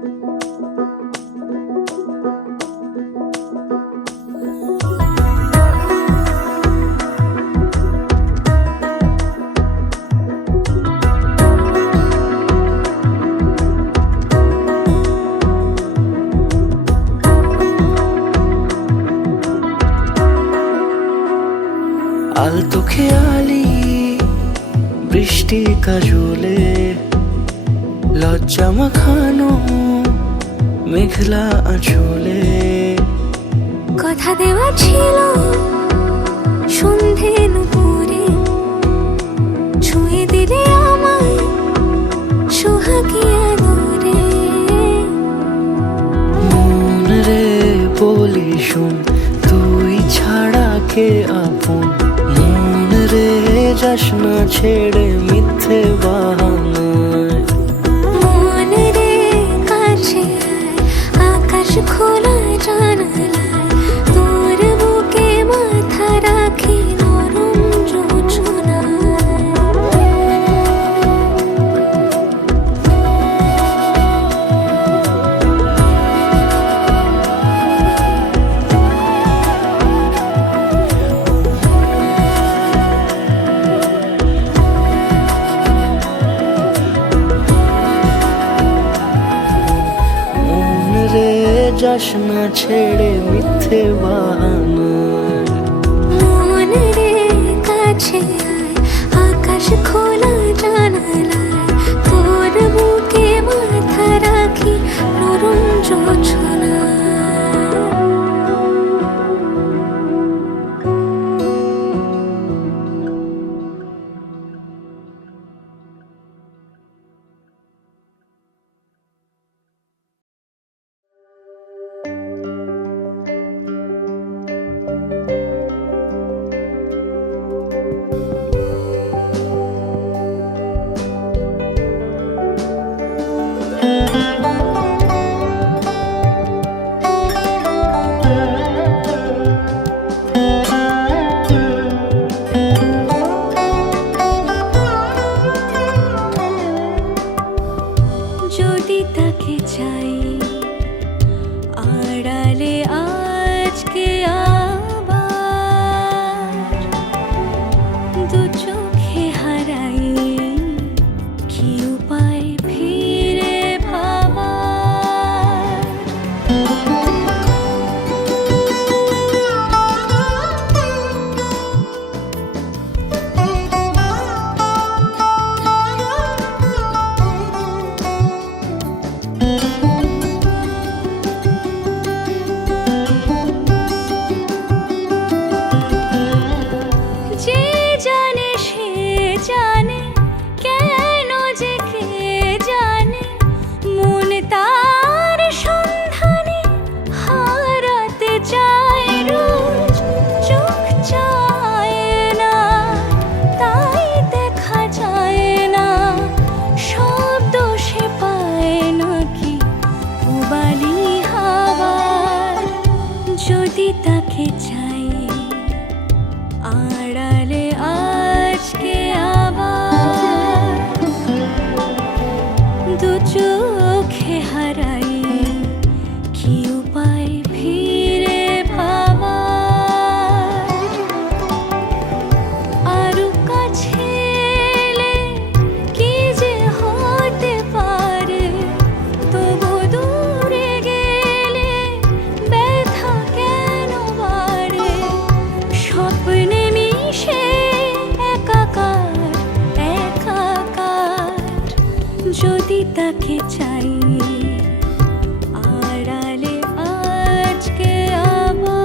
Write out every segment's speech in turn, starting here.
আলতো খেয়ালি বৃষ্টি কাজলে লজ্জা মাখানো মেঘলা আঁচলে কথা দেওয়া ছিল সন্ধে নুপুরে ছুঁয়ে দিলে আমায় সোহাগী আদরে। মন রে বলি শোন তুই ছাড়া কে আপন, মন রে যাস না ছেড়ে মিথ্যে বাহানায়। মন রে কাছে আকাশ খোলা জানালায় তোর বুকে মাথা রাখি নরম যোজনায়। মন রে যাস না ছেড়ে মিথ্যে বাহানায়। মন রে কাছে আকাশ খোলা জানালায় তোর বুকে মাথা রাখি নরম যোজনায়। যদি তাকে চাই আড়ালে আজকে আবার দু চোখে হারাই কি উপায় ফিরে ভাবার। যে জানে সে জানে কেন যে কে জানে মন তার সন্ধানে হারাতে চায় রোজ চোখ চায় না তাই দেখা যায় না শব্দ সে পায় নাকি উবালি হাওয়ার। যদি তাকে চাই আড়ালে আজকে আবার দু চোখে হারাই কি উপায় ফিরে ভাবার। আরো কাছে এলে কি যে হতে পারে তবু দূরে গেলে ব্যথা কেন বাড়ে। স্বপ্নে মিশে একাকার একাকার যদি তাকে চাই আড়ালে আজকে আবার।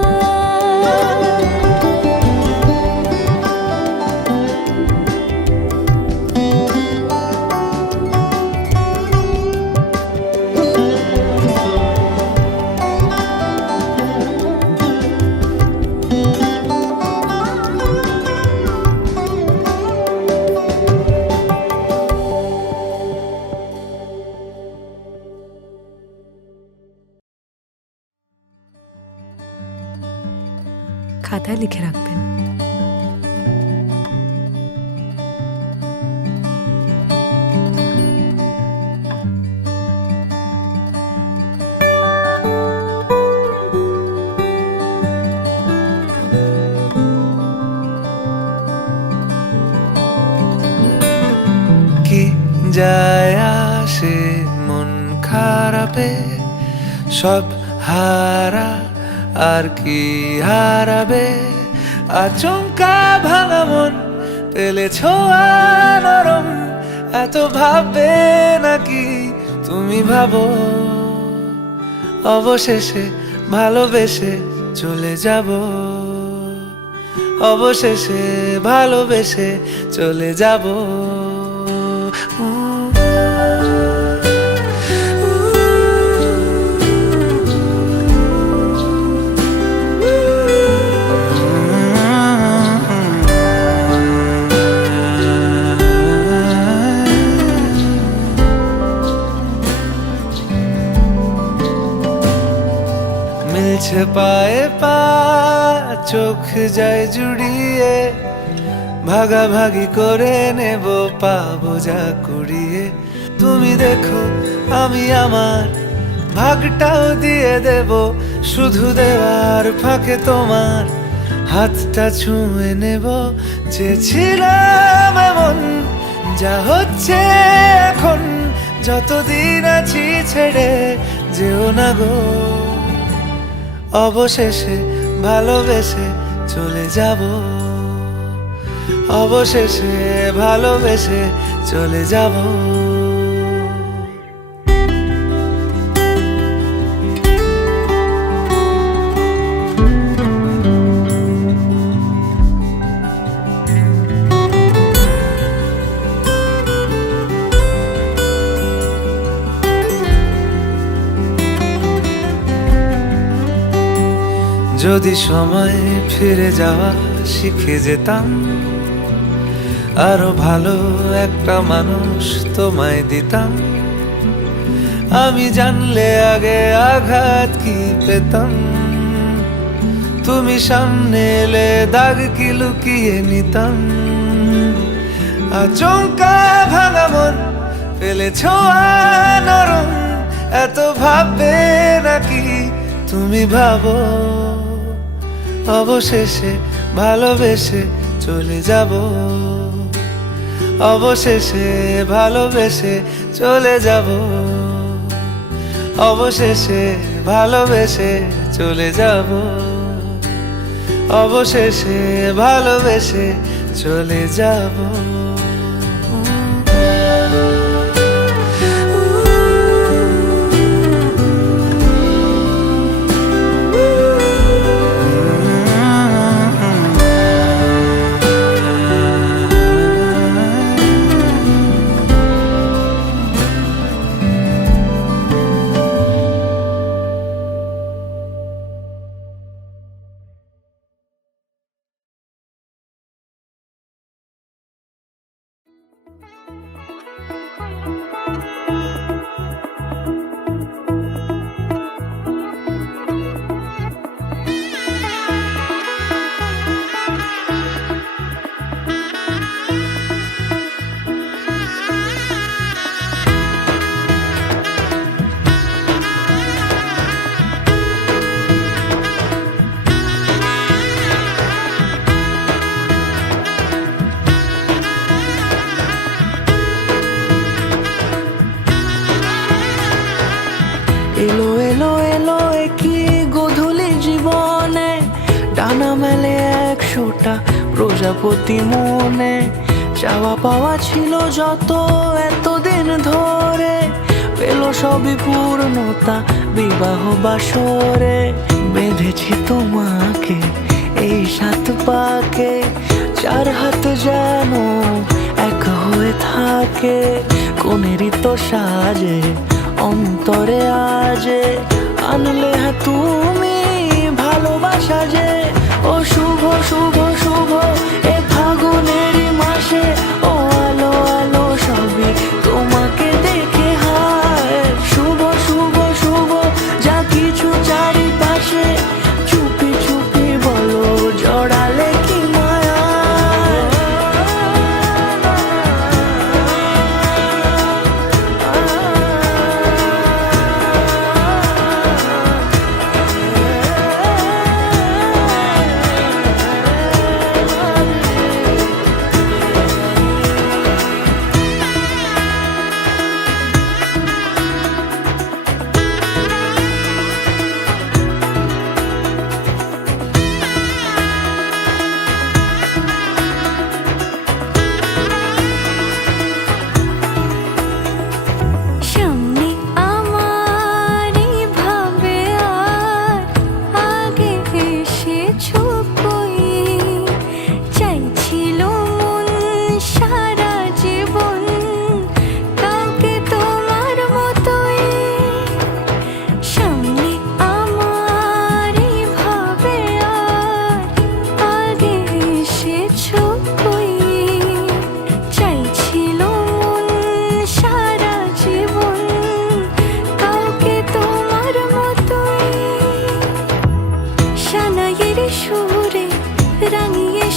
খাতায় লিখে রাখবেন। যায় আসে মন খারাপে, সব হারা আর কি হারাবে। আচমকা ভাঙা মন পেলে ছোঁয়া নরম, এত ভাববে নাকি তুমি ভাবো। অবশেষে ভালোবেসে চলে যাব, অবশেষে ভালোবেসে চলে যাব। মিলছে পায়ে পা, চোখ যায় জুড়িয়ে, ভাগাভাগি করে নেব পাবো যা কুড়িয়ে। তুমি দেখো আমি আমার ভাগটাও দিয়ে দেব, শুধু দেওয়ার ফাঁকে তোমার হাতটা ছুঁয়ে নেব। চেয়েছিলাম এমন, যা হচ্ছে এখন, যতদিন আছি ছেড়ে যেও না গো। অবশেষে ভালোবেসে চলে যাব, অবশেষে ভালোবেসে চলে যাব। যদি সময় ফিরে যাওয়া শিখে যেতাম, আরো ভালো একটা মানুষ তোমায় দিতাম। আমি জানলে আগে আঘাত কি পেতাম, তুমি সামনে এলে দাগ কি লুকিয়ে নিতাম। আচমকা ভাঙা মন পেলে ছোঁয়া নরম, এত ভাববে নাকি তুমি ভাবো। অবশেষে ভালোবেসে চলে যাব, অবশেষে ভালোবেসে চলে যাব, অবশেষে ভালোবেসে চলে যাব, অবশেষে ভালোবেসে চলে যাব। এলো এলো এলো কি গোধূলি জীবনে, ডানা মেলে 100টা প্রজাপতি মনে। চাওয়া পাওয়া ছিল যত এতদিন ধরে, পেল সবই পূর্ণতা বিবাহ বাসরে। বেঁধেছি তোমাকে এই 7 পাকে, 4 হাত যেন এক হয়ে থাকে। কোনেরই তো সাজে অন্তরে আজে, আনলে তুমি ভালোবাসা যে। ও শুভ শুভ শুভ এ ফাগুনেরই মাসে, ও আলো আলো সবই তোমাকে দেখে হায়। শুভ শুভ শুভ যা কিছু চারিপাশে, চুপি চুপি বলো জড়ালে কি মায়া।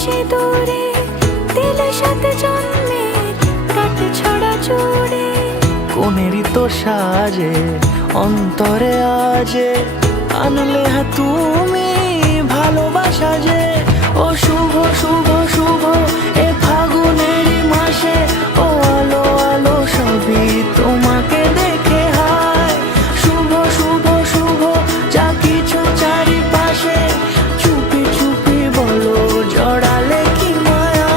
সিঁদুরে দিলে সাথে জন্মের কাট ছড়া জুড়ে। কোনেরই তো সাজে অন্তরে আজে আনলে তুমি ভালোবাসা যে। ও শুভ শুভ শুভ এ ফাগুনেরই মাসে, ও আলো আলো সবই তোমাকে দেখে হায়। শুভ শুভ শুভ যা কিছু চারিপাশে, চুপি চুপি বলো জড়ালে কি মায়া।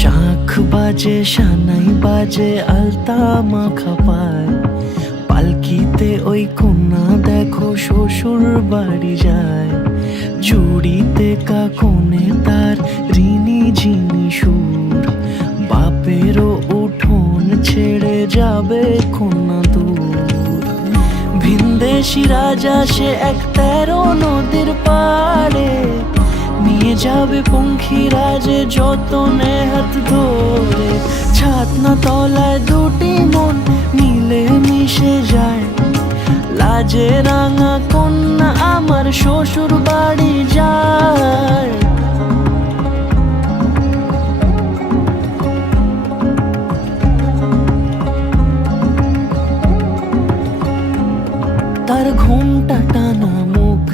শাঁখ বাজে সানাই বাজে আলতা মাখা পায়, পালকিতে ওই কন্যা দেখো শ্বশুর বাড়ি যায়। চুড়িতে কাকনে তার ঋণী ঝিনি সুর, বাপেরও উঠোন ছেড়ে যাবে কন্যা দূর। ভিনদেশি রাজা সে এক 13 নদীর পাড়ে, নিয়ে যাবে পঙ্খিরাজে যতনে হাত ধরে। ছাতনা তলায় দুটি মন মিলে মিশে যায়, লাজে রাঙা কন্যা আমার শ্বশুর বাড়ি যায়। তার ঘুমটা টানা মুখ,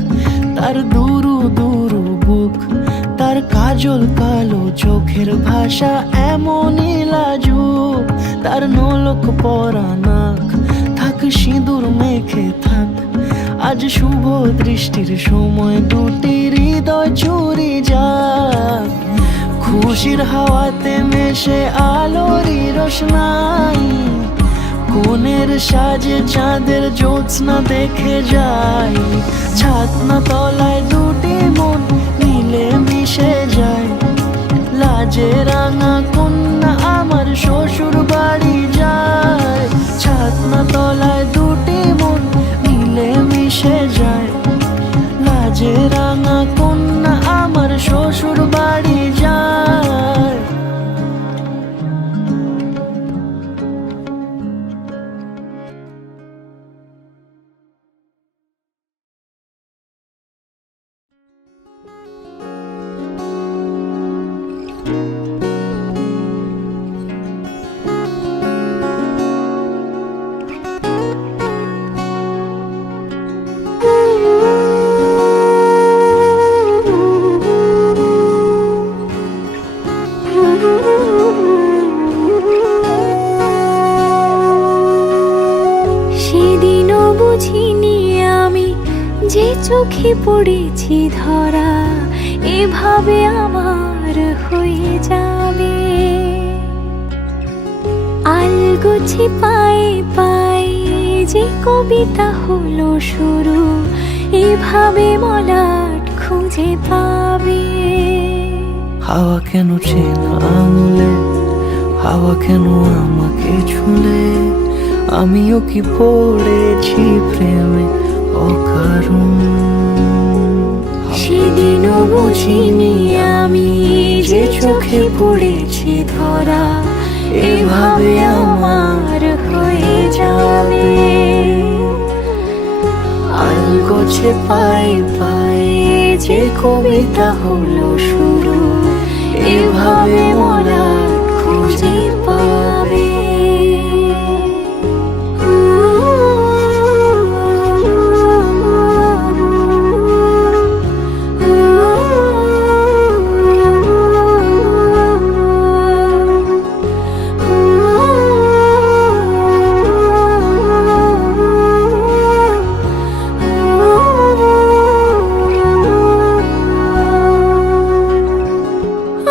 তার দুরু দুরু বুক, তার কাজল কালো চোখের ভাষা এমনই লাজুক। তার নোলক পরা নাক, থাক সিঁদুর মেখে থাক, আজ শুভ দৃষ্টির সময় দুটি হৃদয় চুরি যাক। খুশির হাওয়াতে মেশে আলোরই রোশনাই, কোণের সাজে চাঁদের জ্যোৎস্না দেখে যাই। ছাতনা তলায় দুটি মন মিলে মিশে যায়, লাজে রাঙা কন্যা আমার শ্বশুর বাড়ি যায়। ছাতনা তলায় দুটি মন মিলে মিশে যায়। লাজে রাঙা কন্যা আমার শ্বশুর বাড়ি যায়। সেদিনও বুঝিনি আমি যে চোখে পড়েছি ধরা এভাবে আমার হয়ে যাবে। আলগোছে পায়ে পায়ে যে কবিতা হলো শুরু এভাবে মলাট খুঁজে পাবে। হাওয়া কেন চেনা আঙুলে, হাওয়া কেন আমাকে ছুলে, আমিও কি পড়েছি প্রেমে অকারণ। সেদিনও বুঝিনি আমি যে চোখে পড়েছি ধরা এভাবে আমার হয়ে যাবে। আলগোছে পায়ে পায়ে যে কবিতা হলো শুরু এভাবে মলাট খুঁজে পাবে।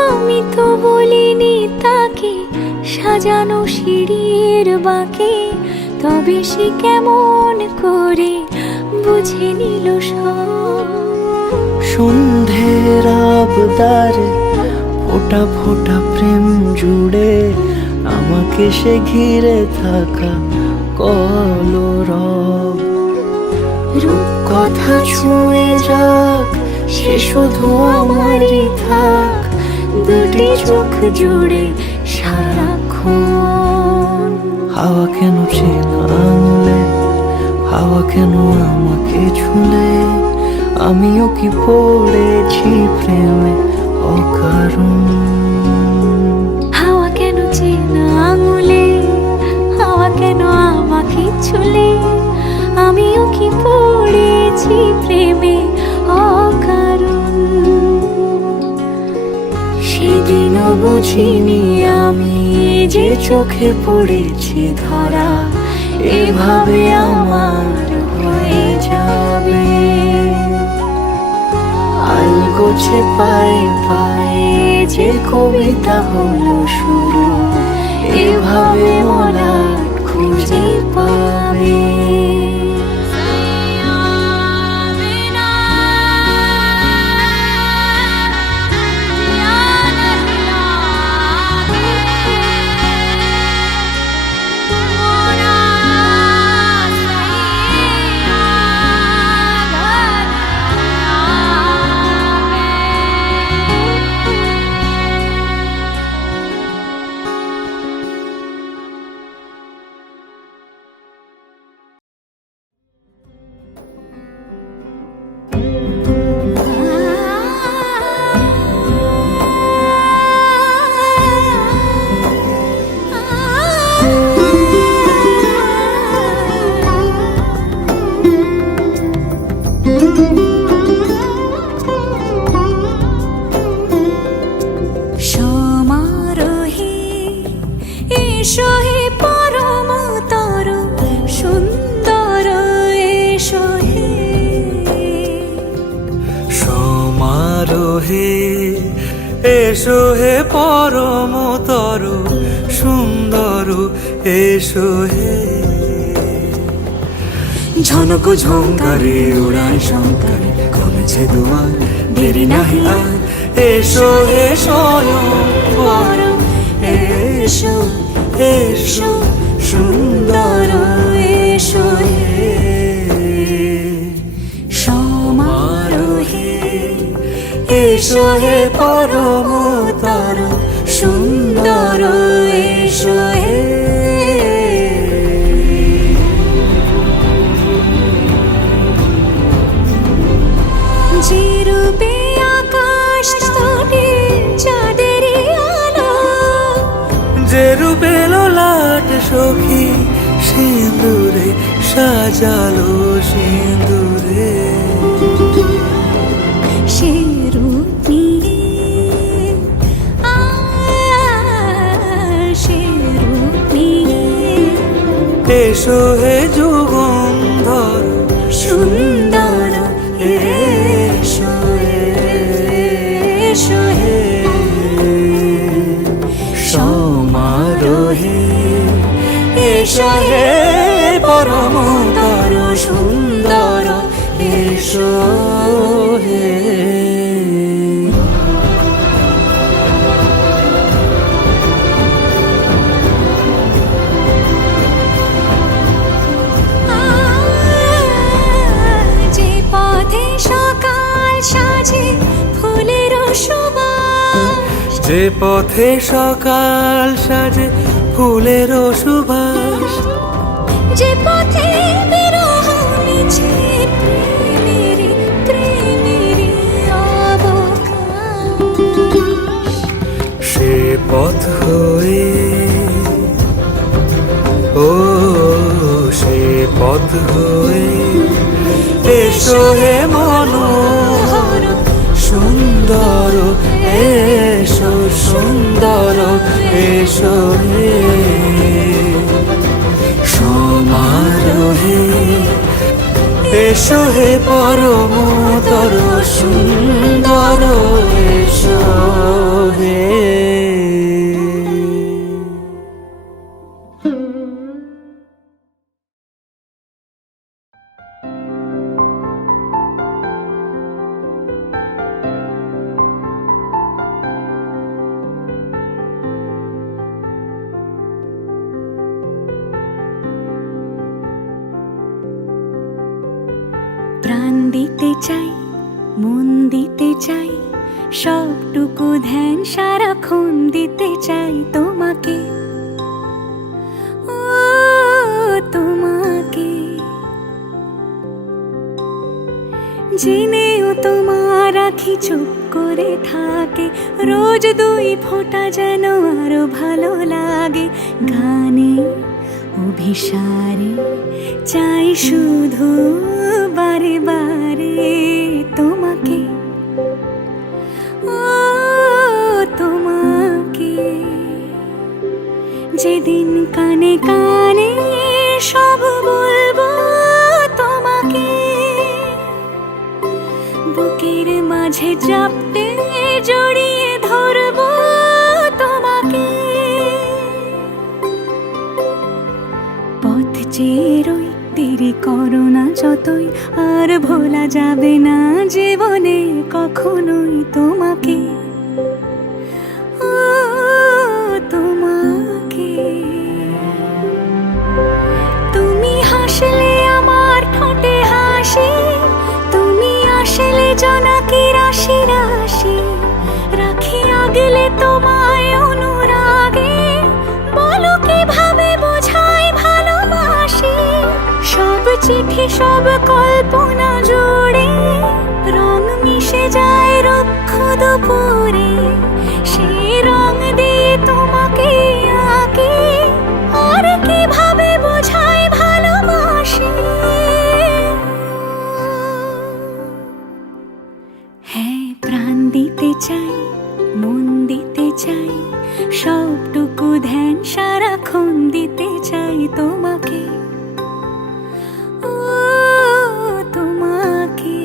আমি তো বলিনি তাকে সাজানো সিঁড়ির বাঁকে, তবে সে কেমন করে বুঝে নিল সব। সন্ধ্যের আবদারে ফোটা ফোটা প্রেম জুড়ে আমাকে সে ঘিরে থাকা কলরব। রূপকথা ছুঁয়ে যাক সে শুধু আমারই থাক, দুটি চোখ জুড়ে সারাক্ষণ। হাওয়া কেন চেনা আঙুলে, হাওয়া কেন আমাকে ছুলে, আমিও কি পড়েছি প্রেমে অকারণ। হাওয়া কেন চেনা আঙুলে, হাওয়া কেন আমাকে ছুলে, আমিও কি পড়েছি প্রেমে অকারণ। সেদিনও বুঝিনি আমি যে চোখে পড়েছি ধরা এভাবে আমার হয়ে যাবে। আলগোছে পায়ে পায়ে যে কবিতা হলো শুরু এভাবে মলাট খুঁজে পাবে। সমারোহে এসো হে পরমতর সুন্দর এসো হে। সমারোহে এসো হে পরমতর সুন্দর এসো হে। ঝনক ঝঙ্কারে উড়ায় শঙ্কারে কমেছে দুয়ার দেরি নাহি আর এসো হে স্বয়ং বর এসো এসো সুন্দর এসো হে সমারোহে এসো হে পরমতর সুন্দর এসো হে যে রূপে আকাশ তটে চাঁদেরই আলো, যে রূপে ললাট সখী সিঁদুরে সাজালো সিঁদুরে সে রূপ নিয়ে সে রূপ নিয়ে এসো হে যুগন্ধর সুন্দর এসো এসো হে সমারোহে এসো হে পরমতর সুন্দর এসো হে যে পথে সকাল সাজে ফুলের সুবাস, যে পথে সকাল সাজে ফুলের সুবাস যে পথে বিরহ মিছে প্রেমের প্রেমের অবকাশ, সে পথ হয়ে ও সে পথ হয়ে এসো হে মনোহর সুন্দর এসো সুন্দর এসো হে সমারোহে এসো হে পরমতর সুন্দর এসো হে প্রাণ দিতে চাই মন দিতে চাই সবটুকু ধ্যান সারাক্ষণ দিতে চাই তোমাকে, ও তোমাকে জেনেও তোমার আখি চুপ করে থাকে, রোজ দুই ফোঁটা যেন আরো ভালো লাগে, গানে অভিসারে চাই শুধু বারে বারে তোমাকে, ও তোমাকে যেদিন কানে কানে সব বলবো তোমাকে, বুকের মাঝে চাপটে জড়িয়ে ধরবো তোমাকে, পথ চেয়ে রই দেরি করো না যতই, আর ভোলা যাবে না জীবনে কখনোই তোমাকে, ও তোমাকে তুমি হাসলে আমার ঠোঁটে হাসি, তুমি আসলে জোনাকি রাশি রাশি, রাখি আগলে তোমায় অনুরাগে, বলো কিভাবে বোঝাই ভালোবাসি, সব চিঠি সব কল্পনা জুড়ে রং মিশে যায় রুক্ষ দুপুরে, সেই রং দিয়ে তোমাকে আঁকি, আর কিভাবে বোঝাই ভালোবাসি, হ্যাঁ প্রাণ দিতে চাই মন দিতে চাই সবটুকু ধ্যান সারাক্ষণ দিতে চাই তোমাকে, ও তোমাকে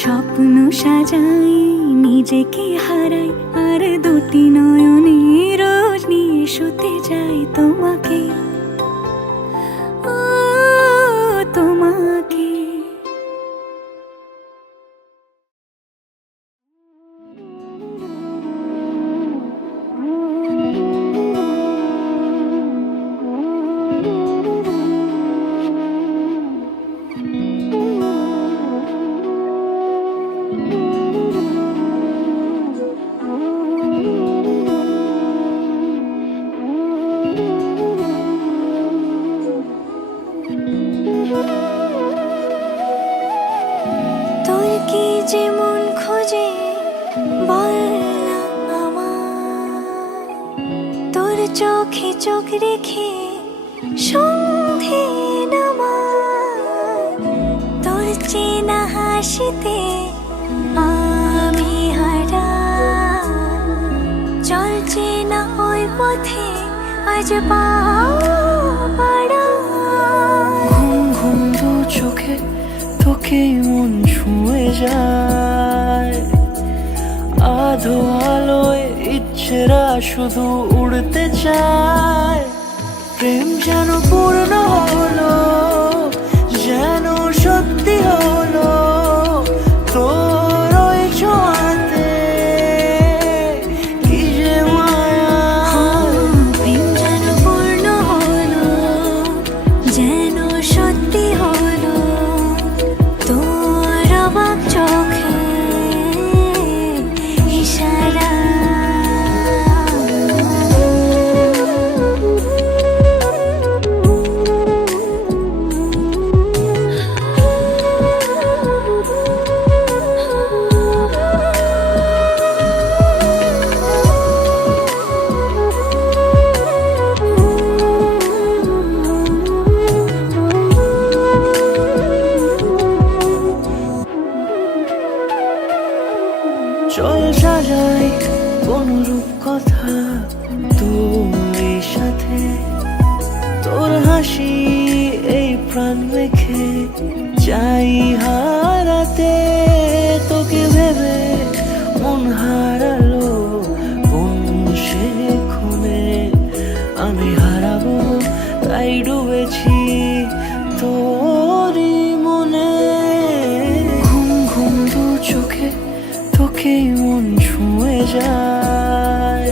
স্বপ্ন সাজাই নিজেকে হারাই, আর দুটি নয়নে রোজ নিয়ে শুতে যাই তোমাকে, ও তোমাকে যে মন খোঁজে বল না আমায়, তোর চোখে চোখ রেখে সন্ধে নামায়, তোর চেনা হাসিতে আমি হারাই, চল চেনা ওই পথে আজ পা বাড়াই। ঘুম ঘুম দু চোখে তোকেই মন ছুঁয়ে যায়, আধো আলোয় ইচ্ছেরা শুধু উড়তে চায়। প্রেম যেন পূর্ণ হলো, যেন সত্যি হলো, তোর ওই ছোঁয়াতে কি যে মায়া। প্রেম যেন পূর্ণ হলো, যেন সত্যি হলো, তোর অবাক চোখে ইশারা। চল সাজাই কোন রূপ কথা তোর সাথে, তোর হাসি এই প্রাণ রেখে চাই হারাতে। তোকে ভেবে মন হারালো কোন সে ক্ষণে, আমি হারাবো তাই ডুবেছি তোরই মনে। ঘুম ঘুম দু চোখে তোকেই মন ছুঁয়ে যায়,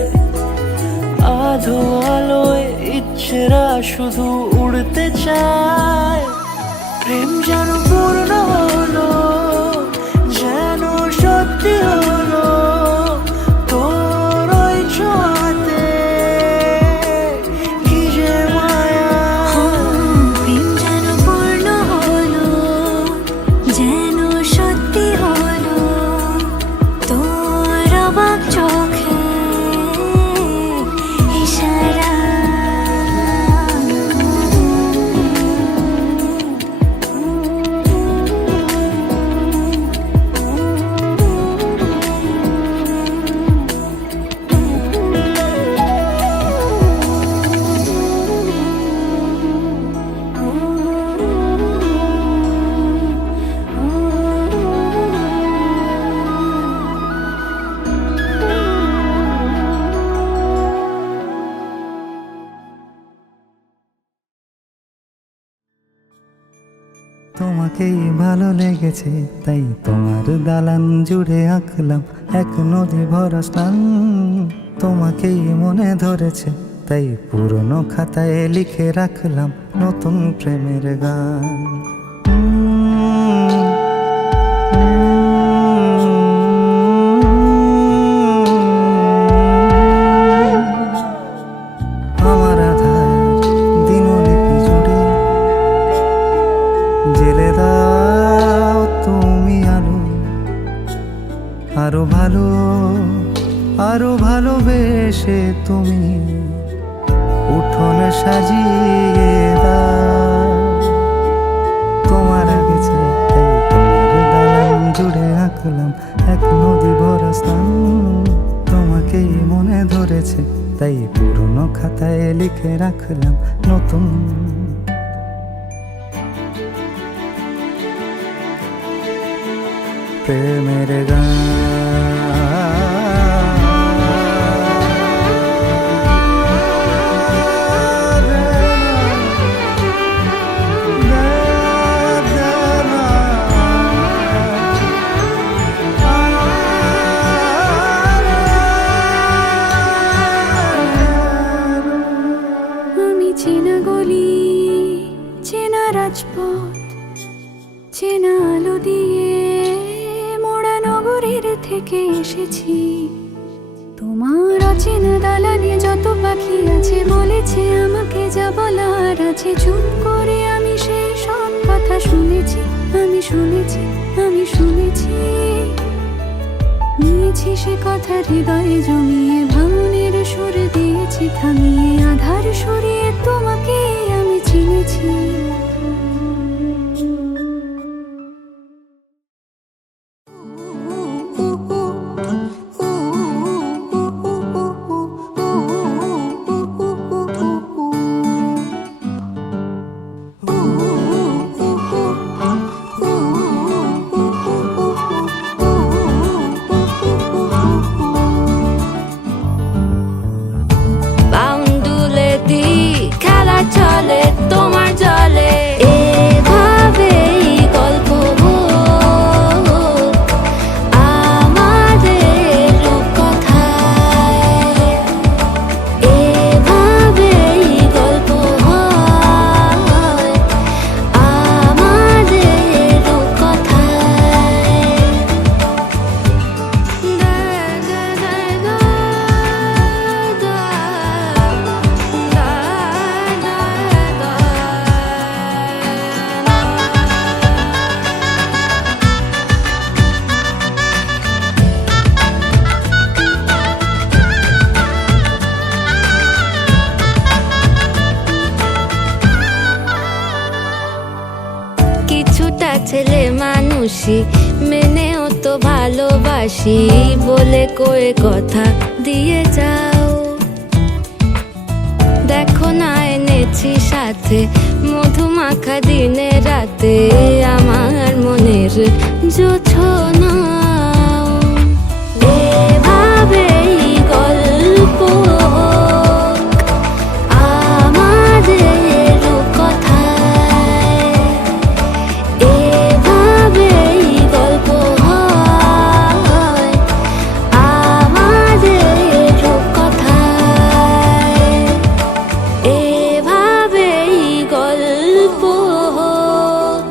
আধো আলোয় ইচ্ছেরা শুধু উড়তে চায়। প্রেম যেন পূর্ণ হলো, যেন সত্যি হলো, তোর ওই ছোঁয়াতে কি যে মায়া। প্রেম যেন পূর্ণ হলো, যেন সত্যি হলো, তোর অবাক চোখে ইশারা। তোমাকেই ভালো লেগেছে তাই তোমার দালান জুড়ে আঁকলাম এক নদী ভরা স্নান। তোমাকেই মনে ধরেছে তাই পুরনো খাতায় লিখে রাখলাম নতুন প্রেমের গান। আমার আধার দিনলিপি জুড়ে জেলে দাও তুমি আলো, আরো ভালো আরো ভালোবেসে তুমি উঠোন সাজিয়ে দাও। তোমার গেছে তাই তোমার দালান জুড়ে আঁকলাম এক নদী ভরা স্থান। তোমাকেই মনে ধরেছে তাই পুরনো খাতায় লিখে রাখলাম নতুন প্রেমের গান। আমি চেনা গলি, চেনা রাজপথ, চেনা আলো দিয়ে মোড়া নগরের থেকে এসেছি। তোমার অচেনা দালানে যত পাখি আছে বলেছে আমাকে যা বলার আছে। চুপ করে আমি সেই সব কথা শুনেছি, আমি শুনেছি, আমি শুনেছি। বলেছি সে কথা হৃদয়ে জমিয়ে, ভাঙনের সুর দিয়েছি থামিয়ে, আধার সরিয়ে তোমাকে আমি চিনেছি। বাউন্ডুলে দি খেলা চলে তোমার জলে, এভাবেই গল্প হোক আমাদের রূপকথায়, এভাবেই গল্প হয় আমাদের রূপকথায়। কিছুটা ছেলে মানুষই মেনেও তো ভালোবাসি, বলে কয়ে কথা দিয়ে যাও। দেখো না এনেছি সাথে মধুমাখা দিনে রাতে, আমার মনের জোছনাও এভাবেই গল্প হোক আমাদের রূপকথায়, এভাবেই গল্প হয় আমাদের রূপকথায়, এভাবেই গল্প হোক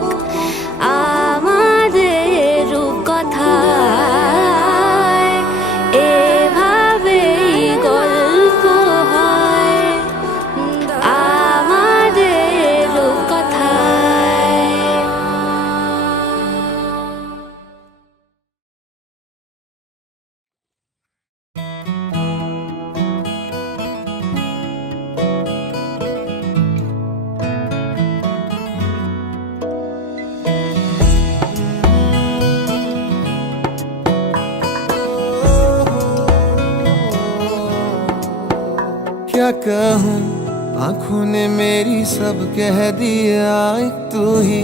আমাদের রূপকথায়, এভাবেই গল্প হয় আমাদের রূপকথায়। क्या कहूँ, आंखों ने मेरी सब कह दिया, एक तू ही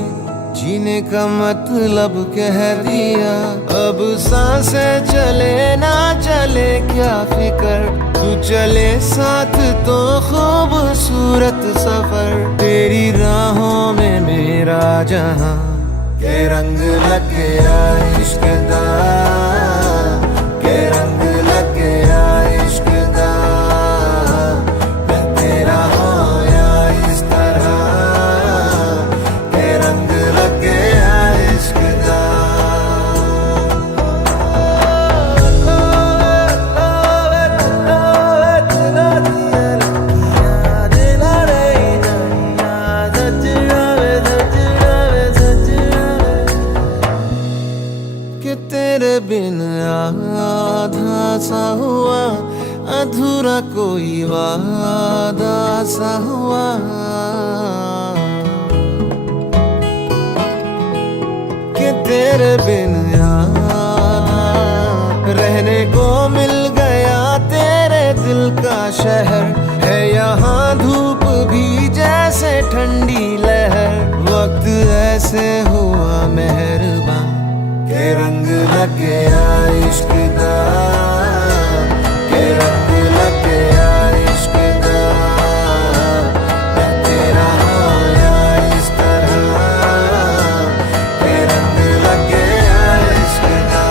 जीने का मतलब कह दिया। अब सांसें चले ना चले क्या फिकर, तू चले साथ तो खूबसूरत सफर। तेरी राहों में मेरा जहां के रंग लग गया इश्क दा, के रंग लग गया इश्क दा। मैं तेरा होया इस तरह, के रंग लग गया इश्क दा। कि तेरे बिन आधा सा हुआ, अधूरा कोई वादा सा हुआ। कि तेरे बिन रहने को मिल गया, तेरे दिल का शहर है यहाँ, धूप भी जैसे ठंडी लहर। वक्त ऐसे हुआ मेहरबान, के रंग लग गया इश्क दा, के रंग लग गया इश्क दा। मैं तेरा होया इस तरह, के रंग लग गया इश्क दा।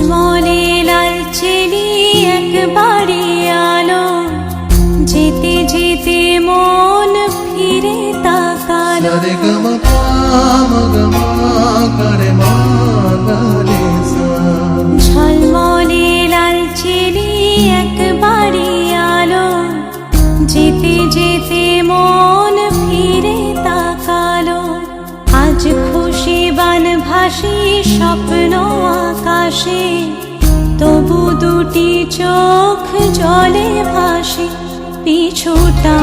ঝলমলে লাল চেলি একবারে আলো, যেতে যেতে মন ফিরে তাকালো। সরে গমা পামা গমা করে মা গারে সা। ঝলমলে লাল চেলি একবারে আলো, যেতে যেতে মন ফিরে তাকালো। আজ খুশি বান ভাসি স্বপ্ন আকাশে, তবু দুটি চোখ জলে ভাসে। পিছুটা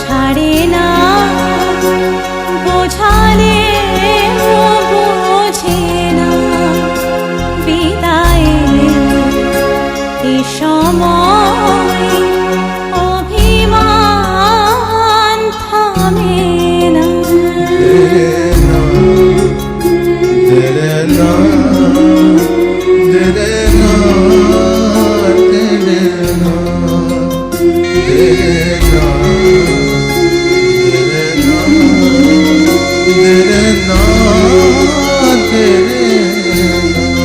ছাড়ে না, বোঝালে বোঝে না। বিদায়ের এ সময় অভিমান থামে না। তেরে না তেরে না তেরে না তেরে না तेरे ना तेरे ना।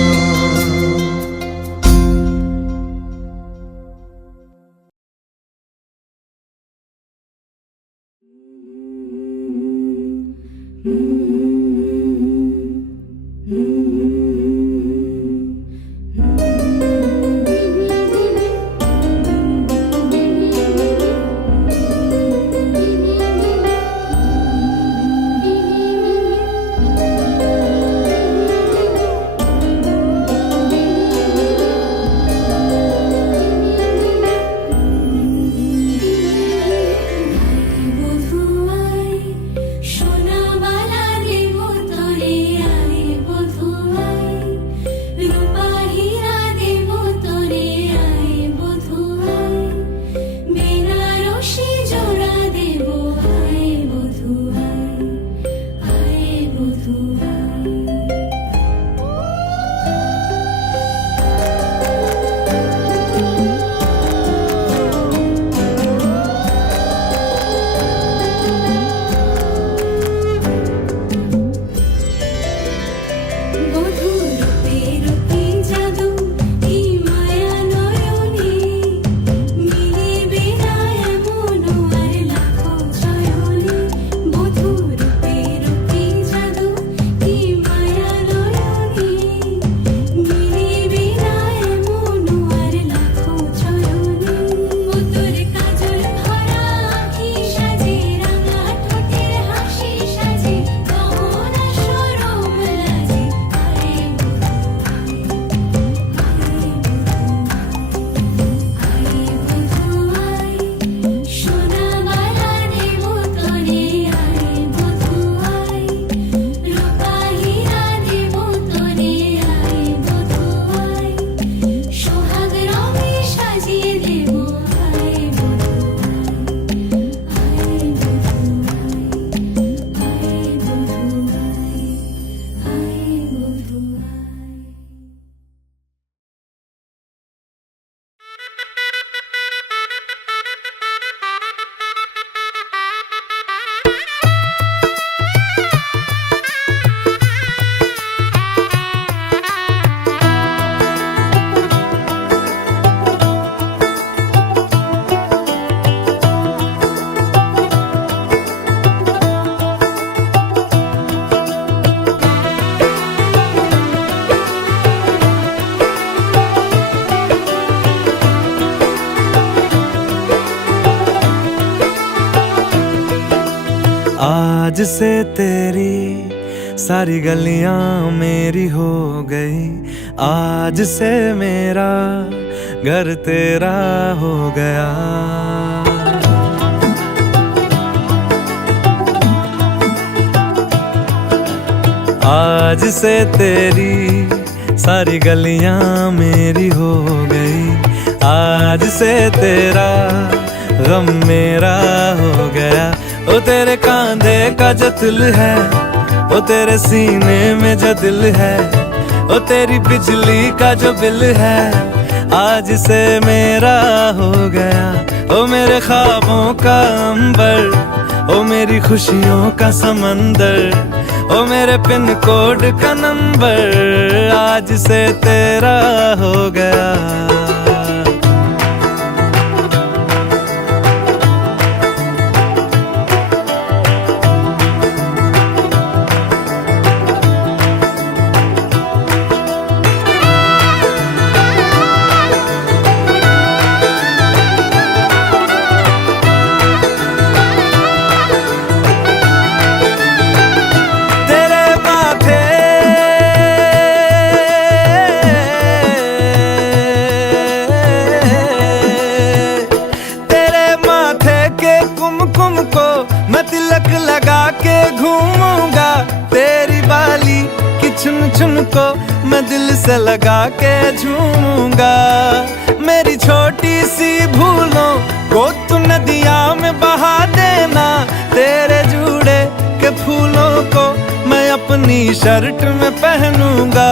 आज से तेरी सारी गलियां मेरी हो गई, आज से मेरा घर तेरा हो गया। आज से तेरी सारी गलियां मेरी हो गई, आज से तेरा गम मेरा हो गया। ओ तेरे कांधे का जो दिल है, ओ तेरे सीने में जो दिल है, ओ तेरी बिजली का जो बिल है, आज से मेरा हो गया। ओ मेरे ख्वाबों का अंबर, ओ मेरी खुशियों का समंदर, ओ मेरे पिन कोड का नंबर आज से तेरा हो गया। तिलक लगा के घूमूंगा, तेरी बाली की चुन चुन को मैं दिल से लगा के झूमूंगा। मेरी छोटी सी भूलों को तू नदिया में बहा देना, तेरे जूड़े के फूलों को मैं अपनी शर्ट में पहनूंगा।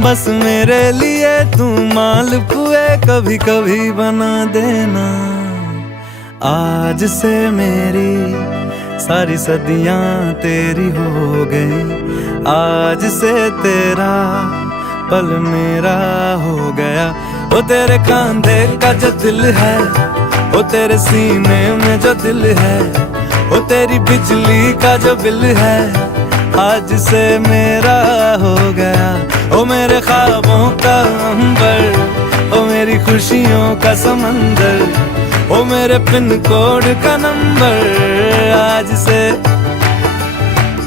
बस मेरे लिए तू मालपुए कभी कभी बना देना। आज से मेरी सारी सदियां तेरी हो गई, आज से तेरा पल मेरा हो गया। वो तेरे कांधे का जो दिल है, वो तेरे सीने में जो दिल है, वो तेरी बिजली का जो बिल है, आज से मेरा हो गया। ओ मेरे ख्वाबों का अंबर, ओ मेरी खुशियों का समंदर, ओ मेरे पिन कोड का नंबर आज से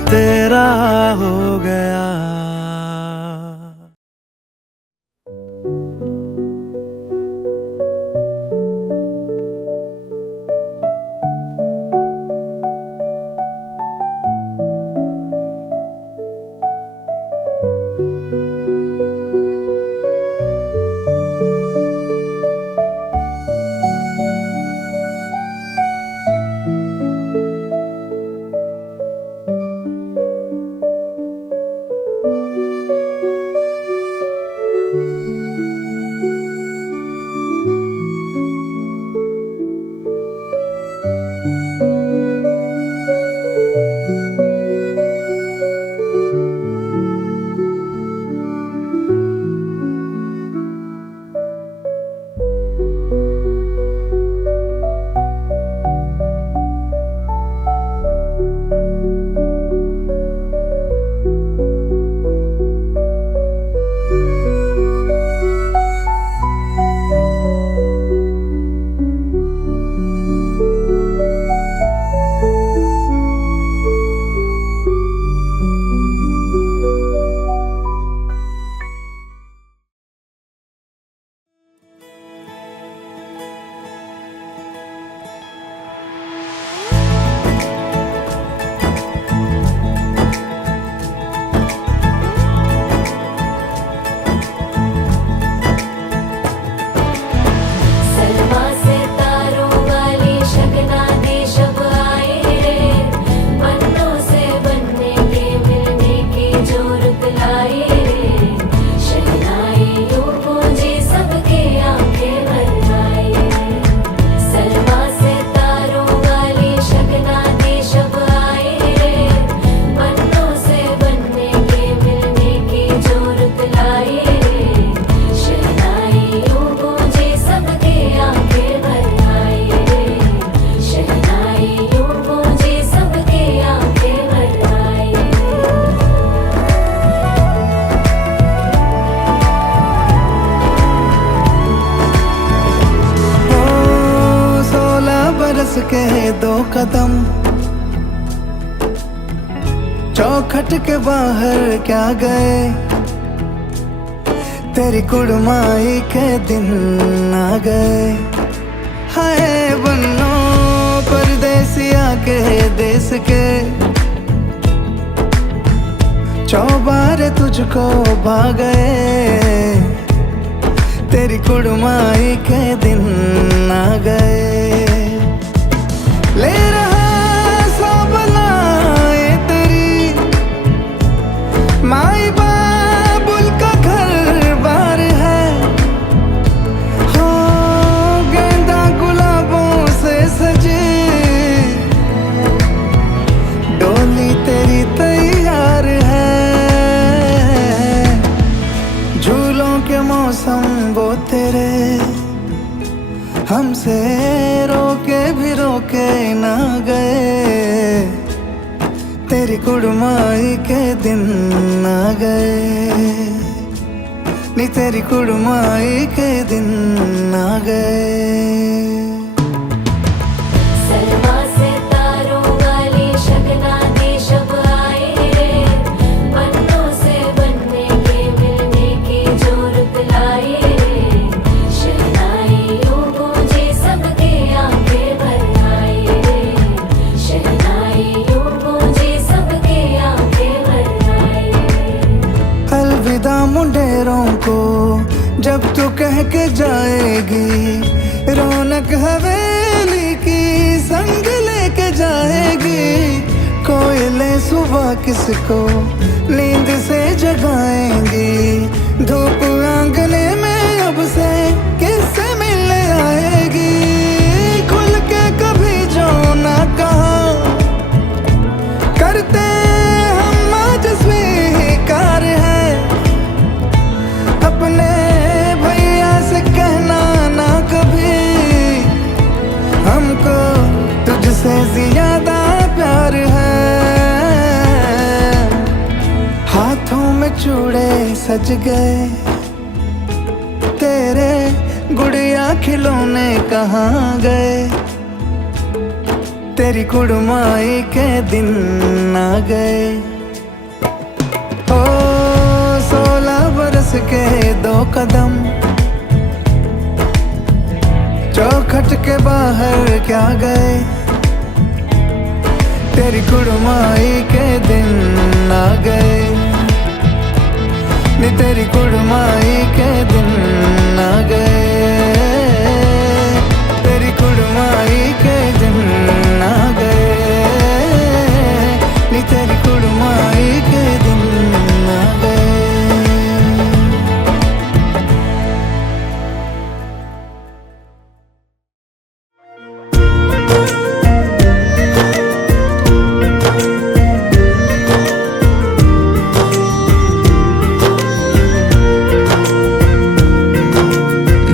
तेरा हो गया। के दो कदम चौखट के बाहर क्या गए, तेरी कुड़माई के दिन आ गए। हाय बन्नो परदेसिया के देश के, चौबारे तुझको भा गए, तेरी कुड़माई के दिन आ गए। ले रहा सब लाए तेरी माई बाबुल का घर बार है, हो गेंदा गुलाबों से सजे डोली तेरी तैयार के मौसम वो तेरे हमसे रोके भी रोके ना गए, तेरी कुड़माई के दिन आ गए, नी तेरी कुड़माई के दिन आ गए। सलमा से तारों वाली शगना दी शब आए रे, पन्नों से बनने के मिलने की जो रुत लाए रे, शहनाइयों गूंजे सबके आंखें भर आए रे, शहनाइयों गूंजे सबके आंखें भर आए रे। अलविदा मुंडेरों को जब तू कह के जाएगी, रौनक हवेली की संग लेके जाएगी, कोयले सुबह किसको नींद से जगाएंगी, धूप आंगने में अब से किससे मिलने आएगी, खुल के कभी जो ना कहा करते हम आज स्वीकार है, अपने भैया से कहना ना कभी, हमको तुझसे ज्यादा प्यार है। हाथों में चूड़े सज गए, तेरे गुड़िया खिलौने कहाँ गए, तेरी कुड़माई के दिन आ गए। ओ 16 बरस के 2 कदम चौखट के बाहर क्या गए, तेरी कुड़माई के दिन आ गए, नी तेरी कुड़माई के दिन आ गए, तेरी कुड़माई के दिन आ गए, नी तेरी कुड़माई के दिन आ गए।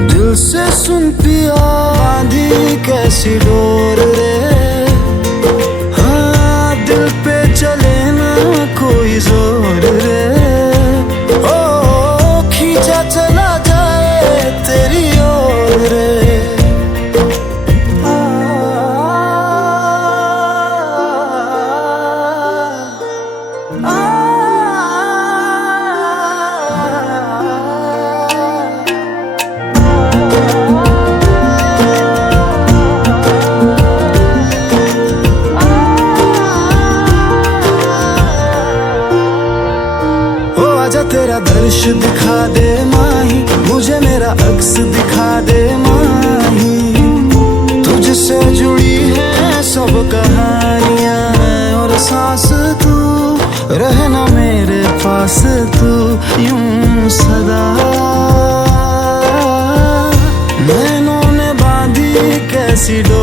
दिल से सुन पिया बांधी कैसी डोर रे, हाँ दिल पे चले ना कोई जोर रे, ओ खींचा चला जाए तेरी ओर रे। तेरा दर्श दिखा दे माही, मुझे मेरा अक्स दिखा दे माही, तुझसे जुड़ी है सब कहानियां और सांस तू, रहना मेरे पास तू यूं सदा। नैनों ने बांधी कैसी डोर